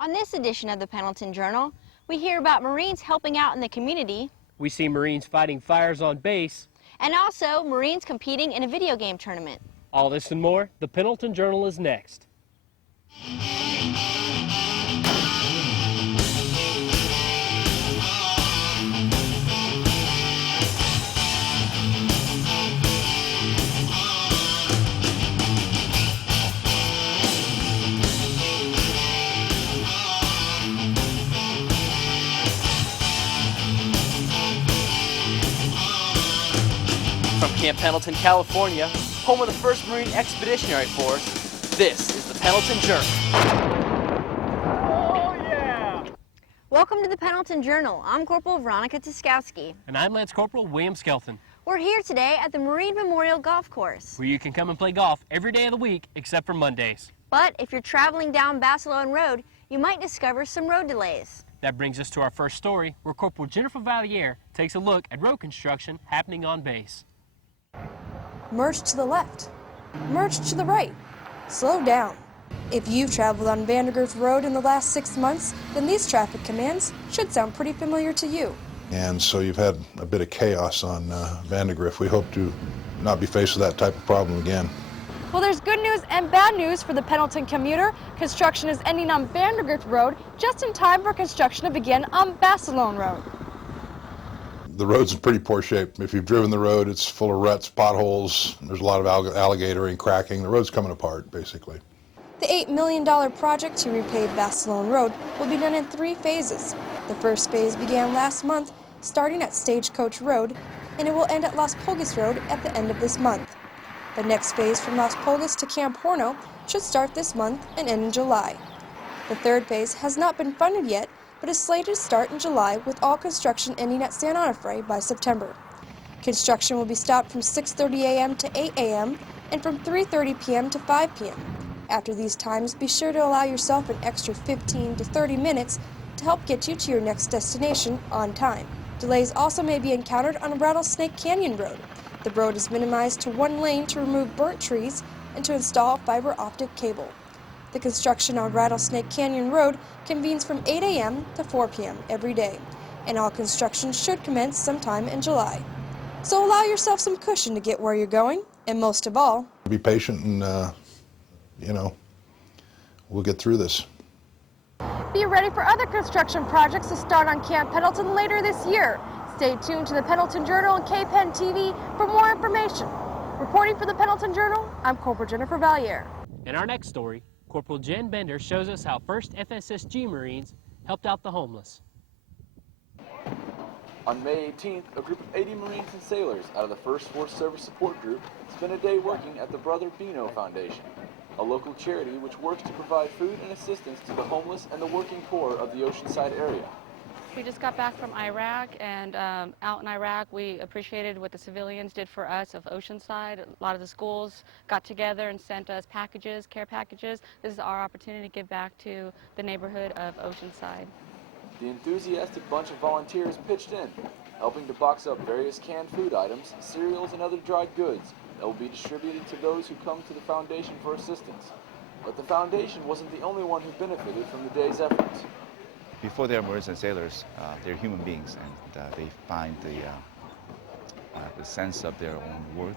On this edition of the Pendleton Journal, we hear about Marines helping out in the community. We see Marines fighting fires on base. And also Marines competing in a video game tournament. All this and more, the Pendleton Journal is next. From Camp Pendleton, California, home of the 1st Marine Expeditionary Force, this is the Pendleton Journal. Oh, yeah! Welcome to the Pendleton Journal. I'm Corporal Veronica Tiskowski. And I'm Lance Corporal William Skelton. We're here today at the Marine Memorial Golf Course, where you can come and play golf every day of the week except for Mondays. But if you're traveling down Barcelona Road, you might discover some road delays. That brings us to our first story, where Corporal Jennifer Valliere takes a look at road construction happening on base. Merge to the left. Merge to the right. Slow down. If you've traveled on Vandergrift Road in the last 6 months, then these traffic commands should sound pretty familiar to you. And so you've had a bit of chaos on Vandergrift. We hope to not be faced with that type of problem again. Well, there's good news and bad news for the Pendleton commuter. Construction is ending on Vandergrift Road just in time for construction to begin on Barcelona Road. The road's in pretty poor shape. If you've driven the road, it's full of ruts, potholes. There's a lot of alligator and cracking. The road's coming apart, basically. The $8 million project to repave Barcelona Road will be done in 3 phases. The first phase began last month, starting at Stagecoach Road, and it will end at Las Pulgas Road at the end of this month. The next phase from Las Pulgas to Camp Horno should start this month and end in July. The third phase has not been funded yet, but is slated to start in July, with all construction ending at San Onofre by September. Construction will be stopped from 6:30 a.m. to 8 a.m. and from 3:30 p.m. to 5 p.m. After these times, be sure to allow yourself an extra 15 to 30 minutes to help get you to your next destination on time. Delays also may be encountered on Rattlesnake Canyon Road. The road is minimized to 1 lane to remove burnt trees and to install fiber optic cable. The construction on Rattlesnake Canyon Road convenes from 8 a.m. to 4 p.m. every day, and all construction should commence sometime in July. So allow yourself some cushion to get where you're going, and most of all, Be patient and, we'll get through this. be ready for other construction projects to start on Camp Pendleton later this year. Stay tuned to the Pendleton Journal and KPEN TV for more information. Reporting for the Pendleton Journal, I'm Corporal Jennifer Valliere. In our next story, Corporal Jen Bender shows us how 1st FSSG Marines helped out the homeless. On May 18th, a group of 80 Marines and sailors out of the 1st Force Service Support Group spent a day working at the Brother Bino Foundation, a local charity which works to provide food and assistance to the homeless and the working poor of the Oceanside area. We just got back from Iraq, and out in Iraq we appreciated what the civilians did for us of Oceanside. A lot of the schools got together and sent us packages, care packages. This is our opportunity to give back to the neighborhood of Oceanside. The enthusiastic bunch of volunteers pitched in, helping to box up various canned food items, cereals, and other dried goods that will be distributed to those who come to the foundation for assistance. But the foundation wasn't the only one who benefited from the day's efforts. Before they're Marines and sailors, they're human beings, and they find the sense of their own worth.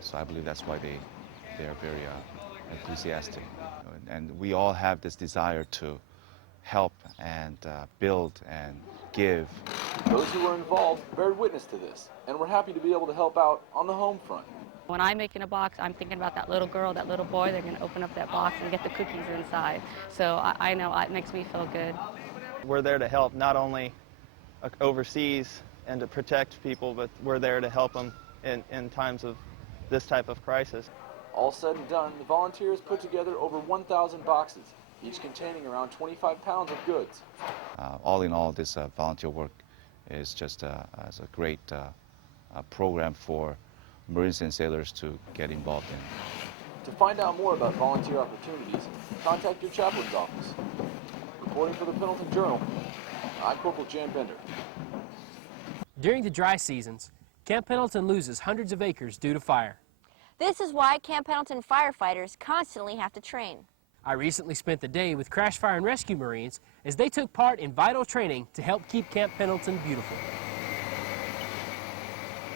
So I believe that's why they're very enthusiastic. And we all have this desire to help and build and give. Those who were involved bear witness to this, and we're happy to be able to help out on the home front. When I'm making a box, I'm thinking about that little girl, that little boy. They're going to open up that box and get the cookies inside. So I know it makes me feel good. We're there to help not only overseas and to protect people, but we're there to help them in times of this type of crisis. All said and done, the volunteers put together over 1,000 boxes, each containing around 25 pounds of goods. All in all, this volunteer work is just as a great program for Marines and sailors to get involved in. To find out more about volunteer opportunities, contact your chaplain's office. Reporting for the Pendleton Journal, I'm Corporal Jan Bender. During the dry seasons, Camp Pendleton loses hundreds of acres due to fire. This is why Camp Pendleton firefighters constantly have to train. I recently spent the day with Crash Fire and Rescue Marines as they took part in vital training to help keep Camp Pendleton beautiful.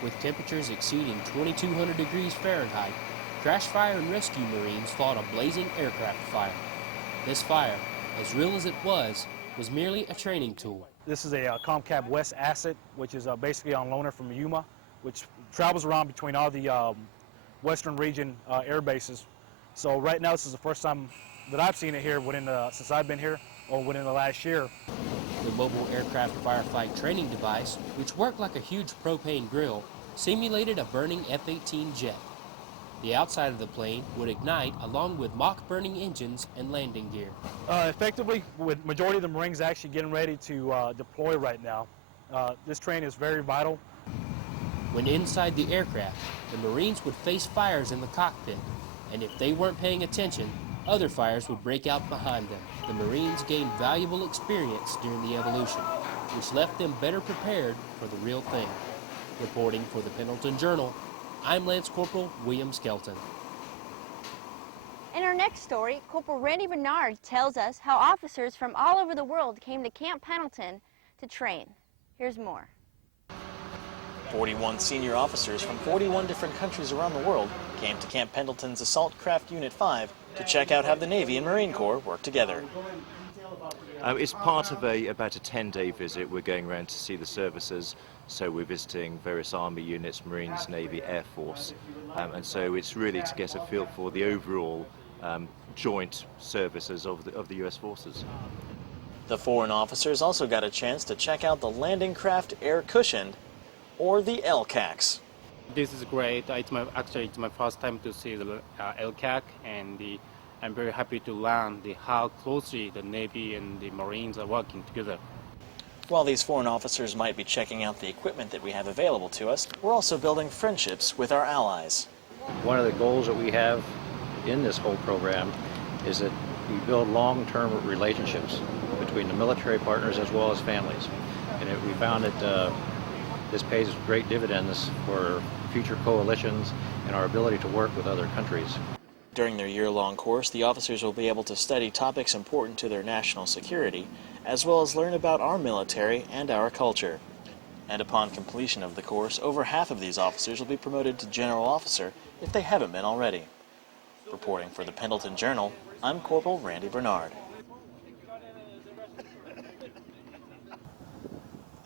With temperatures exceeding 2,200 degrees Fahrenheit, Crash Fire and Rescue Marines fought a blazing aircraft fire. This fire, as real as it was merely a training tool. This is a ComCab West asset, which is basically on loaner from Yuma, which travels around between all the Western region air bases. So right now, this is the first time that I've seen it here since I've been here, or within the last year. The mobile aircraft firefight training device, which worked like a huge propane grill, simulated a burning F-18 jet. The outside of the plane would ignite along with mock burning engines and landing gear. Effectively, with majority of the Marines actually getting ready to deploy right now, this training is very vital. When inside the aircraft, the Marines would face fires in the cockpit, and if they weren't paying attention, other fires would break out behind them. The Marines gained valuable experience during the evolution, which left them better prepared for the real thing. Reporting for the Pendleton Journal, I'm Lance Corporal William Skelton. In our next story, Corporal Randy Bernard tells us how officers from all over the world came to Camp Pendleton to train. Here's more. 41 senior officers from 41 different countries around the world came to Camp Pendleton's Assault Craft Unit 5 to check out how the Navy and Marine Corps work together. It's part of about a 10-day visit. We're going around to see the services, so we're visiting various Army units, Marines, Navy, Air Force, and so it's really to get a feel for the overall joint services of the U.S. forces. The foreign officers also got a chance to check out the Landing Craft Air Cushioned, or the LCACs. This is great. It's my first time to see the LCAC, and I'm very happy to learn how closely the Navy and the Marines are working together. While these foreign officers might be checking out the equipment that we have available to us, we're also building friendships with our allies. One of the goals that we have in this whole program is that we build long-term relationships between the military partners as well as families. And we found that this pays great dividends for future coalitions and our ability to work with other countries. During their year-long course, the officers will be able to study topics important to their national security, as well as learn about our military and our culture. And upon completion of the course, over half of these officers will be promoted to General Officer if they haven't been already. Reporting for the Pendleton Journal, I'm Corporal Randy Bernard.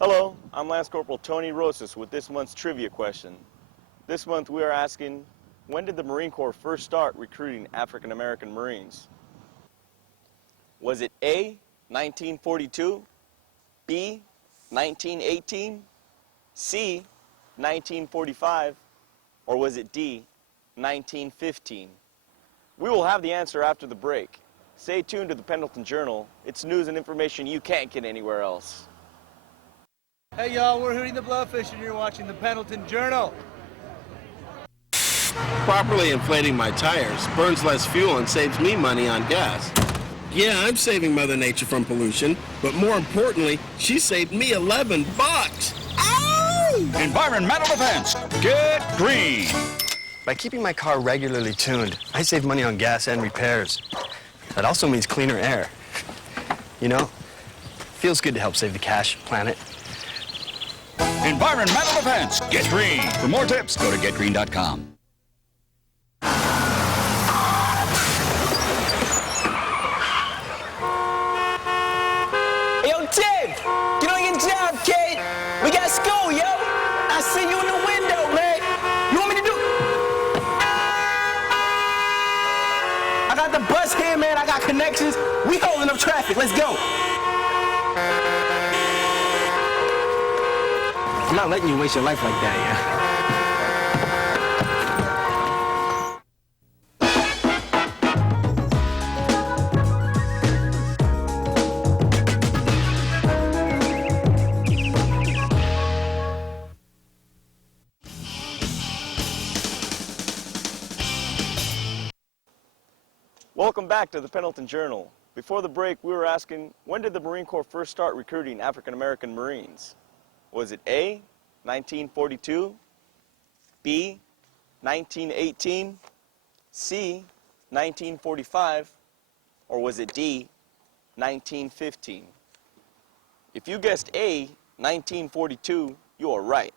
Hello, I'm Lance Corporal Tony Rosas with this month's trivia question. This month we are asking, when did the Marine Corps first start recruiting African American Marines? Was it A, 1942, B, 1918, C, 1945, or was it D, 1915? We will have the answer after the break. Stay tuned to the Pendleton Journal. It's news and information you can't get anywhere else. Hey y'all, we're Hootie the Blowfish and you're watching the Pendleton Journal. Properly inflating my tires burns less fuel and saves me money on gas. Yeah, I'm saving Mother Nature from pollution, but more importantly, she saved me $11. Ow! Environmental defense. Get green. By keeping my car regularly tuned, I save money on gas and repairs. That also means cleaner air. You know, feels good to help save the cash, planet. Environmental defense. Get green. For more tips, go to getgreen.com. Yo, Tim, get on your job, kid. We got school, yo. I see you in the window, man. You want me to do? I got the bus here, man. I got connections. We holding up traffic. Let's go. I'm not letting you waste your life like that, yeah. Welcome back to the Pendleton Journal. Before the break, we were asking, when did the Marine Corps first start recruiting African American Marines? Was it A, 1942, B, 1918, C, 1945, Or was it D, 1915? If you guessed A, 1942, you are right.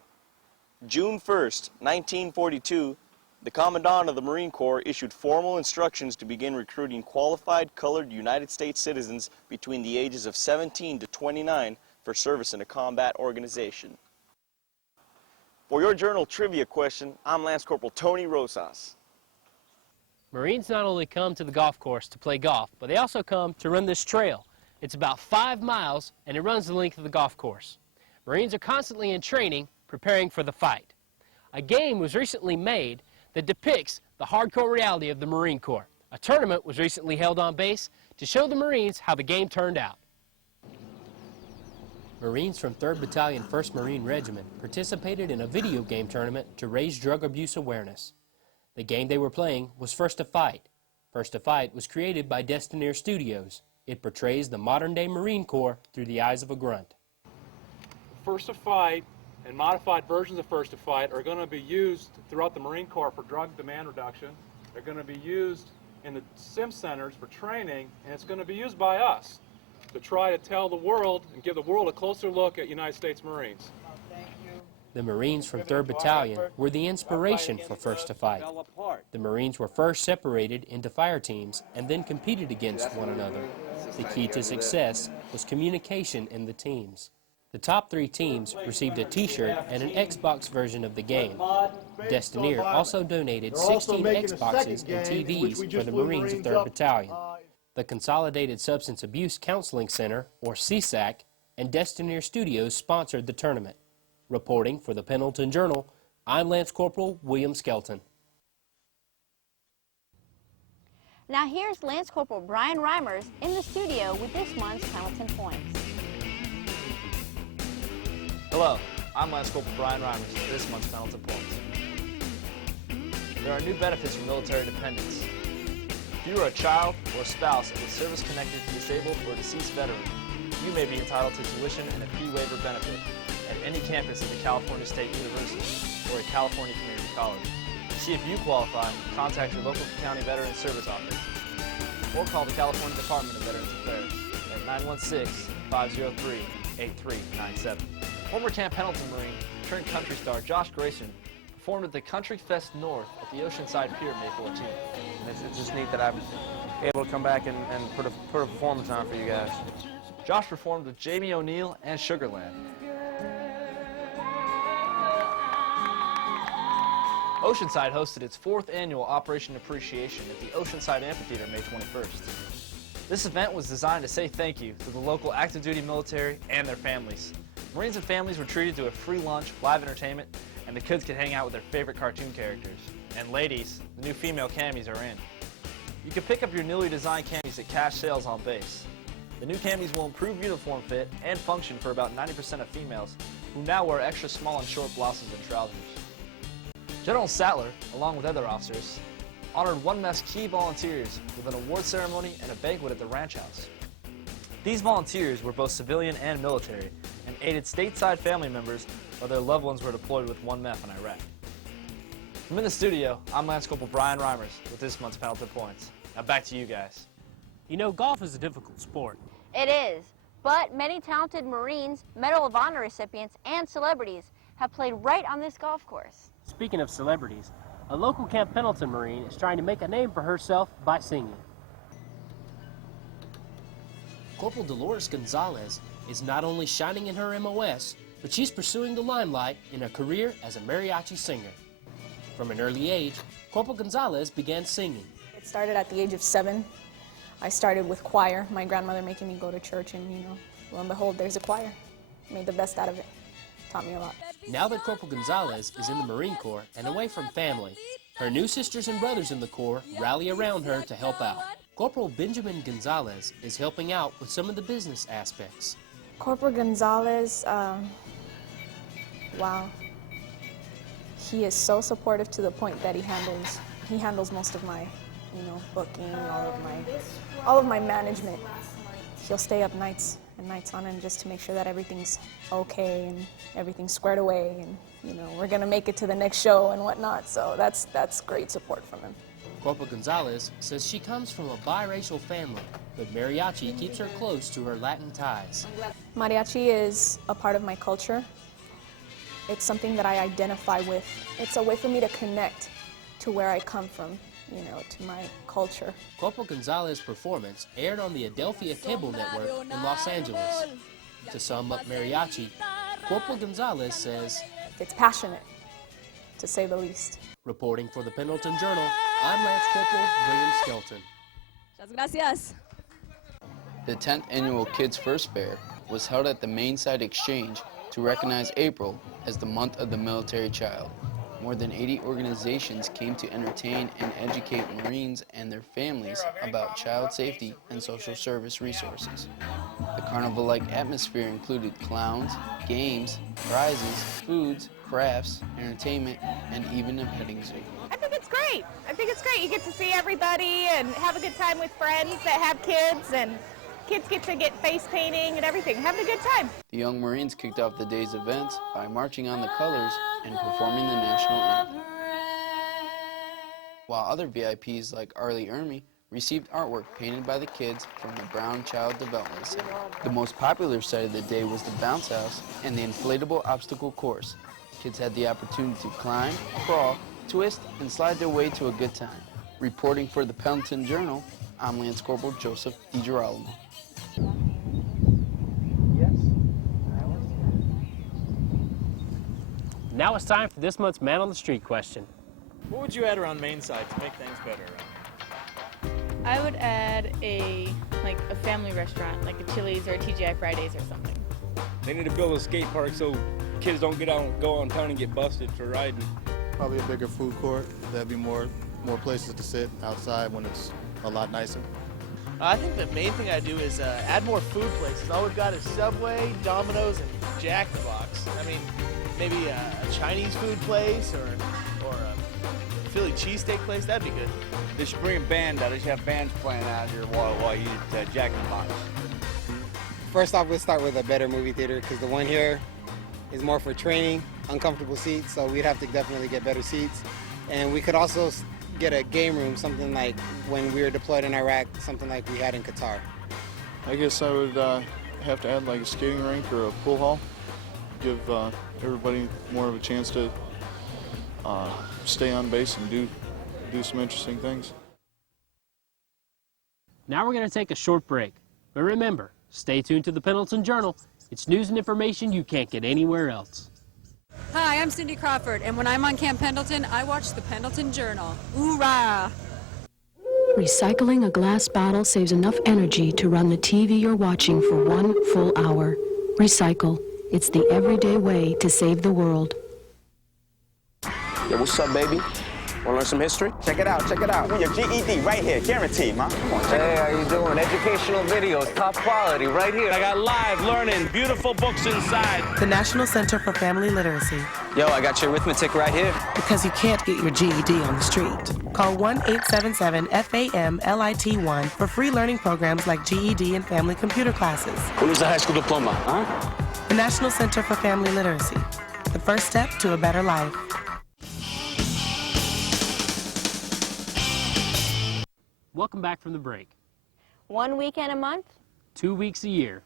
June 1st, 1942, the Commandant of the Marine Corps issued formal instructions to begin recruiting qualified colored United States citizens between the ages of 17 to 29 for service in a combat organization. For your journal trivia question, I'm Lance Corporal Tony Rosas. Marines not only come to the golf course to play golf, but they also come to run this trail. It's about 5 miles, and it runs the length of the golf course. Marines are constantly in training, preparing for the fight. A game was recently made that depicts the hardcore reality of the Marine Corps. A tournament was recently held on base to show the Marines how the game turned out. Marines from 3rd Battalion, 1st Marine Regiment participated in a video game tournament to raise drug abuse awareness. The game they were playing was First to Fight. First to Fight was created by Destineer Studios. It portrays the modern-day Marine Corps through the eyes of a grunt. First to Fight and modified versions of First to Fight are going to be used throughout the Marine Corps for drug demand reduction. They're going to be used in the sim centers for training, and it's going to be used by us to try to tell the world and give the world a closer look at United States Marines. The Marines from 3rd Battalion were the inspiration for First to Fight. The Marines were first separated into fire teams and then competed against one another. The key to success was communication in the teams. The top 3 teams received a t-shirt and an Xbox version of the game. Destineer also donated 16 Xboxes and TVs for the Marines of 3rd Battalion. The Consolidated Substance Abuse Counseling Center, or CSAC, and Destineer Studios sponsored the tournament. Reporting for the Pendleton Journal, I'm Lance Corporal William Skelton. Now here's Lance Corporal Brian Reimers in the studio with this month's Pendleton Points. Hello, I'm Lance Corporal Brian Reimers with this month's Pendleton Points. There are new benefits for military dependents. If you are a child or a spouse of a service-connected, disabled, or deceased veteran, you may be entitled to tuition and a fee waiver benefit at any campus of the California State University or a California Community College. To see if you qualify, contact your local county Veterans Service Office or call the California Department of Veterans Affairs at 916-503-8397. Former Camp Pendleton Marine turned country star Josh Grayson performed at the Country Fest North at the Oceanside Pier May 14th. And it's just neat that I'm able to come back and put a performance on for you guys. Josh performed with Jamie O'Neill and Sugarland. Oceanside hosted its 4th annual Operation Appreciation at the Oceanside Amphitheater May 21st. This event was designed to say thank you to the local active duty military and their families. Marines and families were treated to a free lunch, live entertainment, and the kids could hang out with their favorite cartoon characters. And ladies, the new female camis are in. You can pick up your newly designed camis at cash sales on base. The new camis will improve uniform fit and function for about 90% of females who now wear extra small and short blouses and trousers. General Sattler, along with other officers, honored one mess key volunteers with an award ceremony and a banquet at the ranch house. These volunteers were both civilian and military and aided stateside family members while their loved ones were deployed with 1MEF in Iraq. From in the studio, I'm Lance Corporal Brian Reimers with this month's Pendleton Points. Now back to you guys. You know, golf is a difficult sport. It is, but many talented Marines, Medal of Honor recipients, and celebrities have played right on this golf course. Speaking of celebrities, a local Camp Pendleton Marine is trying to make a name for herself by singing. Corporal Dolores Gonzalez is not only shining in her MOS, but she's pursuing the limelight in a career as a mariachi singer. From an early age, Corporal Gonzalez began singing. It started at the age of 7. I started with choir, my grandmother making me go to church, and lo and behold, there's a choir. Made the best out of it. Taught me a lot. Now that Corporal Gonzalez is in the Marine Corps and away from family, her new sisters and brothers in the Corps rally around her to help out. Corporal Benjamin Gonzalez is helping out with some of the business aspects. Corporal Gonzalez, wow. He is so supportive to the point that he handles most of my, booking, all of my management. He'll stay up nights and nights on end just to make sure that everything's okay and everything's squared away and, we're gonna make it to the next show and whatnot. So that's great support from him. Corporal Gonzalez says she comes from a biracial family, but mariachi keeps her close to her Latin ties. Mariachi is a part of my culture. It's something that I identify with. It's a way for me to connect to where I come from, you know, to my culture. Corporal Gonzalez's performance aired on the Adelphia Cable Network in Los Angeles. To sum up mariachi, Corporal Gonzalez says, it's passionate, to say the least. Reporting for the Pendleton Journal, I'm Lance Corporal William Skelton. Gracias. The 10th annual Kids First Fair was held at the Mainside Exchange to recognize April as the month of the military child. More than 80 organizations came to entertain and educate Marines and their families about child safety and social service resources. The carnival-like atmosphere included clowns, games, prizes, foods, crafts, entertainment, and even a petting zoo. I think it's great. I think it's great. You get to see everybody and have a good time with friends that have kids, and kids get to get face painting and everything. Having a good time. The young Marines kicked off the day's events by marching on the colors and performing the national anthem. While other VIPs like Arlie Ermy received artwork painted by the kids from the Brown Child Development Center. The most popular sight of the day was the bounce house and the inflatable obstacle course. Kids had the opportunity to climb, crawl, twist, and slide their way to a good time. Reporting for the Pendleton Journal, I'm Lance Corporal Joseph DiGirolamo. Now it's time for this month's Man on the Street question. What would you add around Mainside to make things better? I would add a family restaurant, like a Chili's or a TGI Fridays or something. They need to build a skate park so kids don't go on town and get busted for riding. Probably a bigger food court. There'd be more places to sit outside when it's a lot nicer. I think the main thing I do is add more food places. All we've got is Subway, Domino's, and Jack in the Box. I mean, maybe a Chinese food place or a Philly cheesesteak place. That'd be good. They should bring a band out. They should have bands playing out here while you eat Jack in the Box. First off, we'll start with a better movie theater because the one here is more for training, uncomfortable seats, so we'd have to definitely get better seats. And we could also get a game room, something like when we were deployed in Iraq, something like we had in Qatar. I guess I would have to add like a skating rink or a pool hall. Give everybody more of a chance to stay on base and do some interesting things. Now we're going to take a short break. But remember, stay tuned to the Pendleton Journal. It's news and information you can't get anywhere else. Hi, I'm Cindy Crawford, and when I'm on Camp Pendleton, I watch the Pendleton Journal. Hoorah! Recycling a glass bottle saves enough energy to run the TV you're watching for 1 full hour. Recycle. It's the everyday way to save the world. Yo, what's up, baby? Wanna learn some history? Check it out, check it out. Your GED right here, guaranteed, man. Come on, check it out. Hey, how you doing? Educational videos, top quality, right here. I got live learning, beautiful books inside. The National Center for Family Literacy. Yo, I got your arithmetic right here. Because you can't get your GED on the street. Call 1-877-FAM-LIT-1 for free learning programs like GED and family computer classes. When was the high school diploma, huh? The National Center for Family Literacy. The first step to a better life. Welcome back from the break. 1 weekend a month, 2 weeks a year.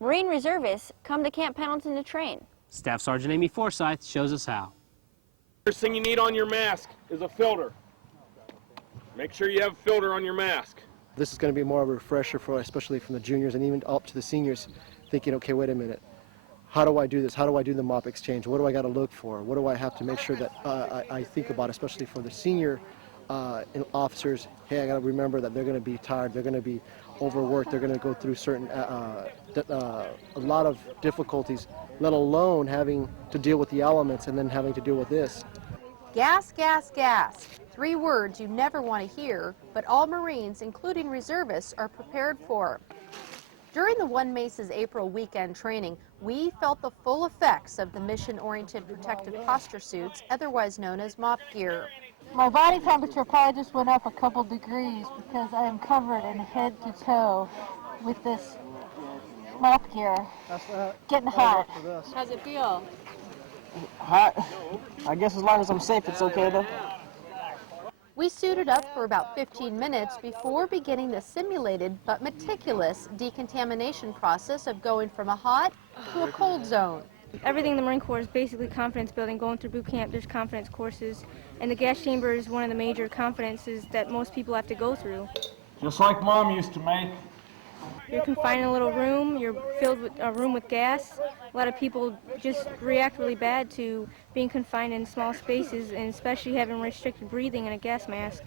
Marine reservists come to Camp Pendleton to train. Staff Sergeant Amy Forsyth shows us how. First thing you need on your mask is a filter. Make sure you have a filter on your mask. This is going to be more of a refresher for especially from the juniors and even up to the seniors, thinking, okay, wait a minute. How do I do this? How do I do the mop exchange? What do I got to look for? What do I have to make sure that I think about, especially for the senior officers? Hey, I got to remember that they're going to be tired. They're going to be overworked. They're going to go through certain, a lot of difficulties, let alone having to deal with the elements and then having to deal with this. Gas, gas, gas. 3 words you never want to hear, but all Marines, including reservists, are prepared for. During the One Mesa's April weekend training, we felt the full effects of the mission-oriented protective posture suits, otherwise known as MOP gear. My body temperature probably just went up a couple degrees because I am covered in head to toe with this MOP gear. Getting hot. How's it feel? Hot. I guess as long as I'm safe, it's okay though. We suited up for about 15 minutes before beginning the simulated but meticulous decontamination process of going from a hot to a cold zone. Everything in the Marine Corps is basically confidence building. Going through boot camp, there's confidence courses, and the gas chamber is one of the major confidences that most people have to go through. Just like Mom used to make. You're confined in a little room, you're filled with a room with gas. A lot of people just react really bad to being confined in small spaces, and especially having restricted breathing in a gas mask.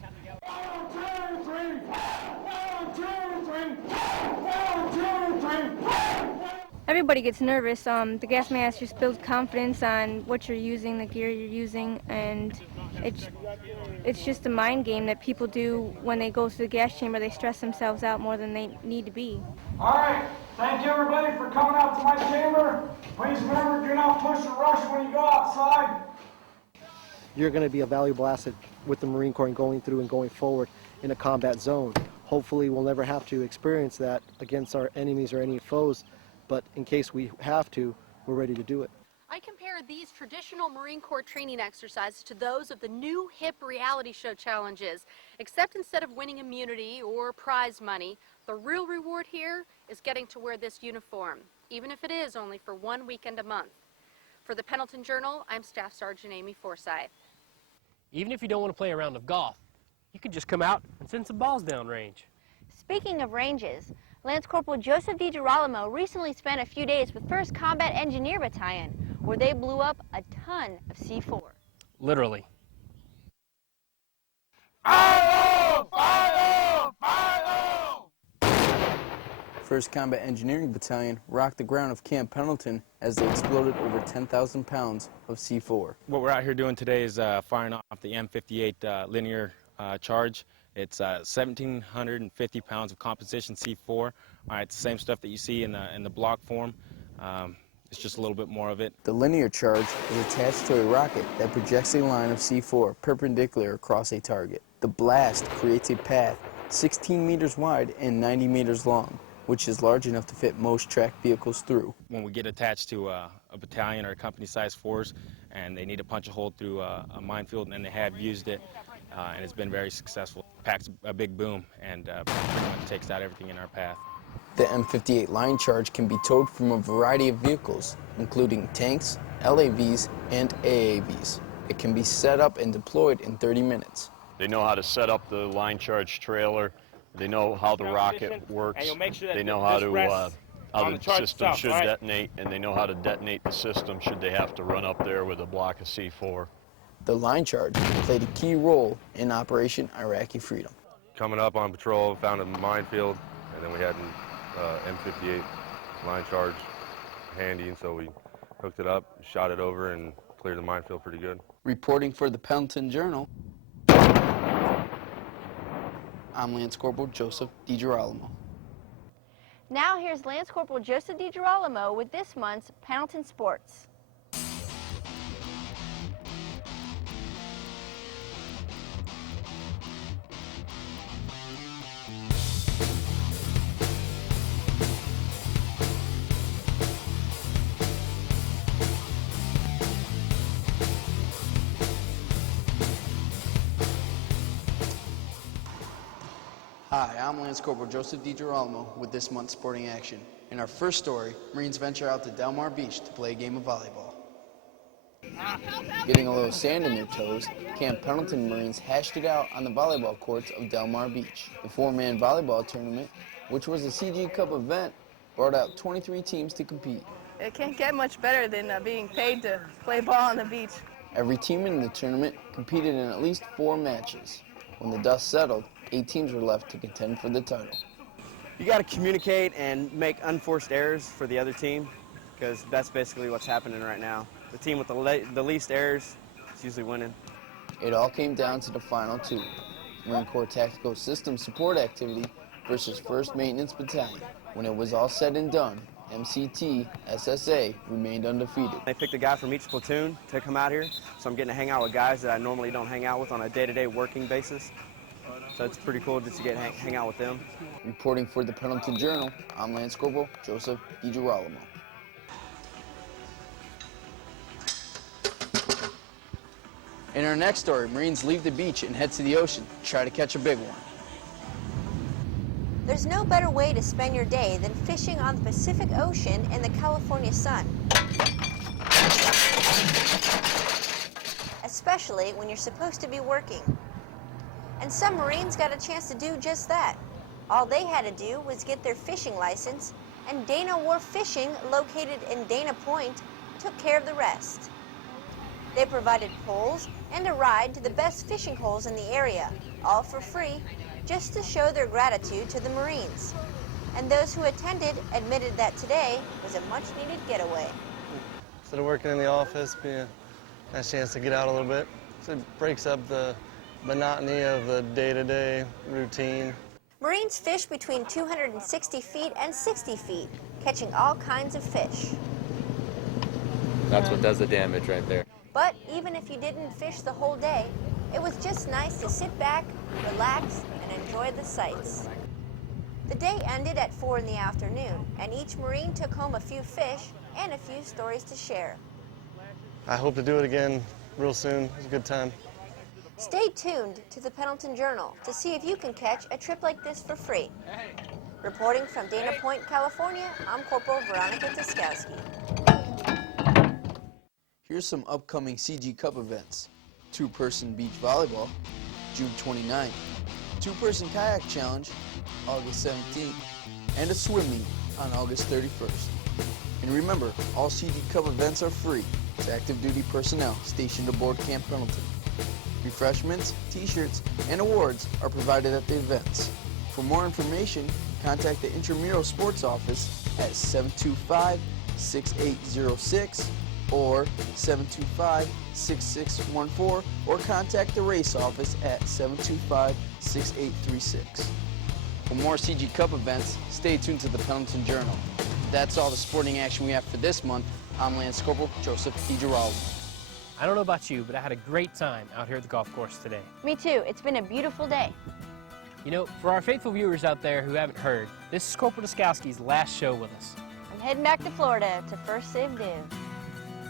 Everybody gets nervous. The gas mask just builds confidence on what you're using, the gear you're using, and it's just a mind game that people do when they go through the gas chamber. They stress themselves out more than they need to be. All right, thank you everybody for coming out to my chamber. Please remember, do not push or rush when you go outside. You're going to be a valuable asset with the Marine Corps and going through and going forward in a combat zone. Hopefully we'll never have to experience that against our enemies or any foes, but in case we have to, we're ready to do it. I compare these traditional Marine Corps training exercises to those of the new hip reality show challenges, except instead of winning immunity or prize money, the real reward here is getting to wear this uniform, even if it is only for 1 weekend a month. For the Pendleton Journal, I'm Staff Sergeant Amy Forsyth. Even if you don't want to play a round of golf, you can just come out and send some balls down range. Speaking of ranges, Lance Corporal Joseph DiGirolamo recently spent a few days with 1st Combat Engineer Battalion, where they blew up a ton of C4. Literally. 1st Combat Engineering Battalion rocked the ground of Camp Pendleton as they exploded over 10,000 pounds of C4. What we're out here doing today is firing off the M58 linear charge. It's 1,750 pounds of composition C4. All right, it's the same stuff that you see in the block form. It's just a little bit more of it. The linear charge is attached to a rocket that projects a line of C4 perpendicular across a target. The blast creates a path 16 meters wide and 90 meters long, which is large enough to fit most tracked vehicles through. When we get attached to a battalion or a company-sized force and they need to punch a hole through a minefield, and they have used it, and it's been very successful. Packs a big boom and pretty much takes out everything in our path. The M58 line charge can be towed from a variety of vehicles, including tanks, LAVs, and AAVs. It can be set up and deployed in 30 minutes. They know how to set up the line charge trailer. They know how the rocket works. They know how the system should detonate, and they know how to detonate the system should they have to run up there with a block of C4. The line charge played a key role in Operation Iraqi Freedom. Coming up on patrol, found a minefield, and then we had an M58 line charge handy, and so we hooked it up, shot it over, and cleared the minefield pretty good. Reporting for the Pendleton Journal, I'm Lance Corporal Joseph DiGirolamo. Now here's Lance Corporal Joseph DiGirolamo with this month's Pendleton Sports. Hi, I'm Lance Corporal Joseph DiGirolamo with this month's sporting action. In our first story, Marines venture out to Del Mar Beach to play a game of volleyball. Getting a little sand in their toes, Camp Pendleton Marines hashed it out on the volleyball courts of Del Mar Beach. The 4-man volleyball tournament, which was a CG Cup event, brought out 23 teams to compete. It can't get much better than being paid to play ball on the beach. Every team in the tournament competed in at least 4 matches. When the dust settled, 8 teams were left to contend for the title. You got to communicate and make unforced errors for the other team, because that's basically what's happening right now. The team with the least errors is usually winning. It all came down to the final 2, Marine Corps Tactical Systems Support Activity versus 1st Maintenance Battalion. When it was all said and done, MCT SSA remained undefeated. They picked a guy from each platoon to come out here, so I'm getting to hang out with guys that I normally don't hang out with on a day-to-day working basis. So it's pretty cool just to get hang out with them. Reporting for the Pendleton Journal, I'm Lance Corporal Joseph DiGirolamo. In our next story, Marines leave the beach and head to the ocean to try to catch a big one. There's no better way to spend your day than fishing on the Pacific Ocean in the California sun. Especially when you're supposed to be working. And some Marines got a chance to do just that. All they had to do was get their fishing license, and Dana Wharf Fishing, located in Dana Point, took care of the rest. They provided poles and a ride to the best fishing holes in the area, all for free, just to show their gratitude to the Marines. And those who attended admitted that today was a much-needed getaway. Instead of working in the office, being a nice chance to get out a little bit. So it breaks up the monotony of the day-to-day routine. Marines fish between 260 feet and 60 feet, catching all kinds of fish. That's what does the damage right there. But even if you didn't fish the whole day, it was just nice to sit back, relax, and enjoy the sights. The day ended at 4 in the afternoon, and each Marine took home a few fish and a few stories to share. I hope to do it again real soon. It was a good time. Stay tuned to the Pendleton Journal to see if you can catch a trip like this for free. Reporting from Dana Point, California, I'm Corporal Veronica Tiskowski. Here's some upcoming CG Cup events. Two-person beach volleyball, June 29th. Two-person kayak challenge, August 17th. And a swim meet on August 31st. And remember, all CG Cup events are free to active duty personnel stationed aboard Camp Pendleton. Refreshments, t-shirts, and awards are provided at the events. For more information, contact the Intramural Sports Office at 725-6806 or 725-6614, or contact the race office at 725-6836. For more CG Cup events, stay tuned to the Pendleton Journal. That's all the sporting action we have for this month. I'm Lance Corporal Joseph DiGirolamo. I don't know about you, but I had a great time out here at the golf course today. Me too. It's been a beautiful day. You know, for our faithful viewers out there who haven't heard, this is Corporal Tiskowski's last show with us. I'm heading back to Florida to first save Div.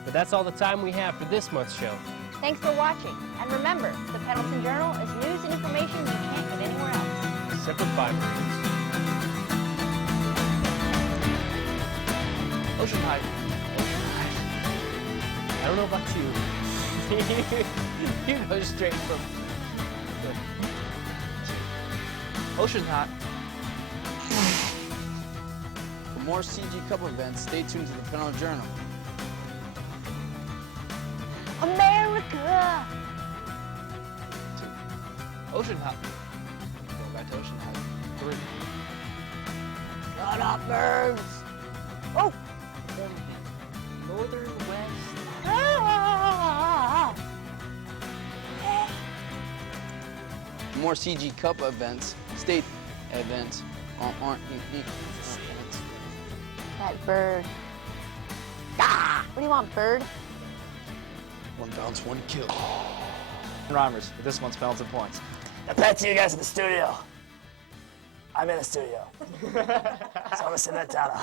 But that's all the time we have for this month's show. Thanks for watching. And remember, the Pendleton Journal is news and information you can't get anywhere else. Except for 5 Marines. Ocean High. I don't know about you. You go straight from Ocean Hot. For more CG Cup events, stay tuned to the Pendleton Journal. America! Ocean Hot. Going back to Ocean Hot. 3. Shut up, birds! Oh! Northern West. For more CG Cup events, state events aren't unique. That bird. Ah! What do you want, bird? 1 bounce, 1 kill. Rhymers for this month's Pendleton Points. Now, back to you guys in the studio. I'm in the studio. So I'm gonna send that down.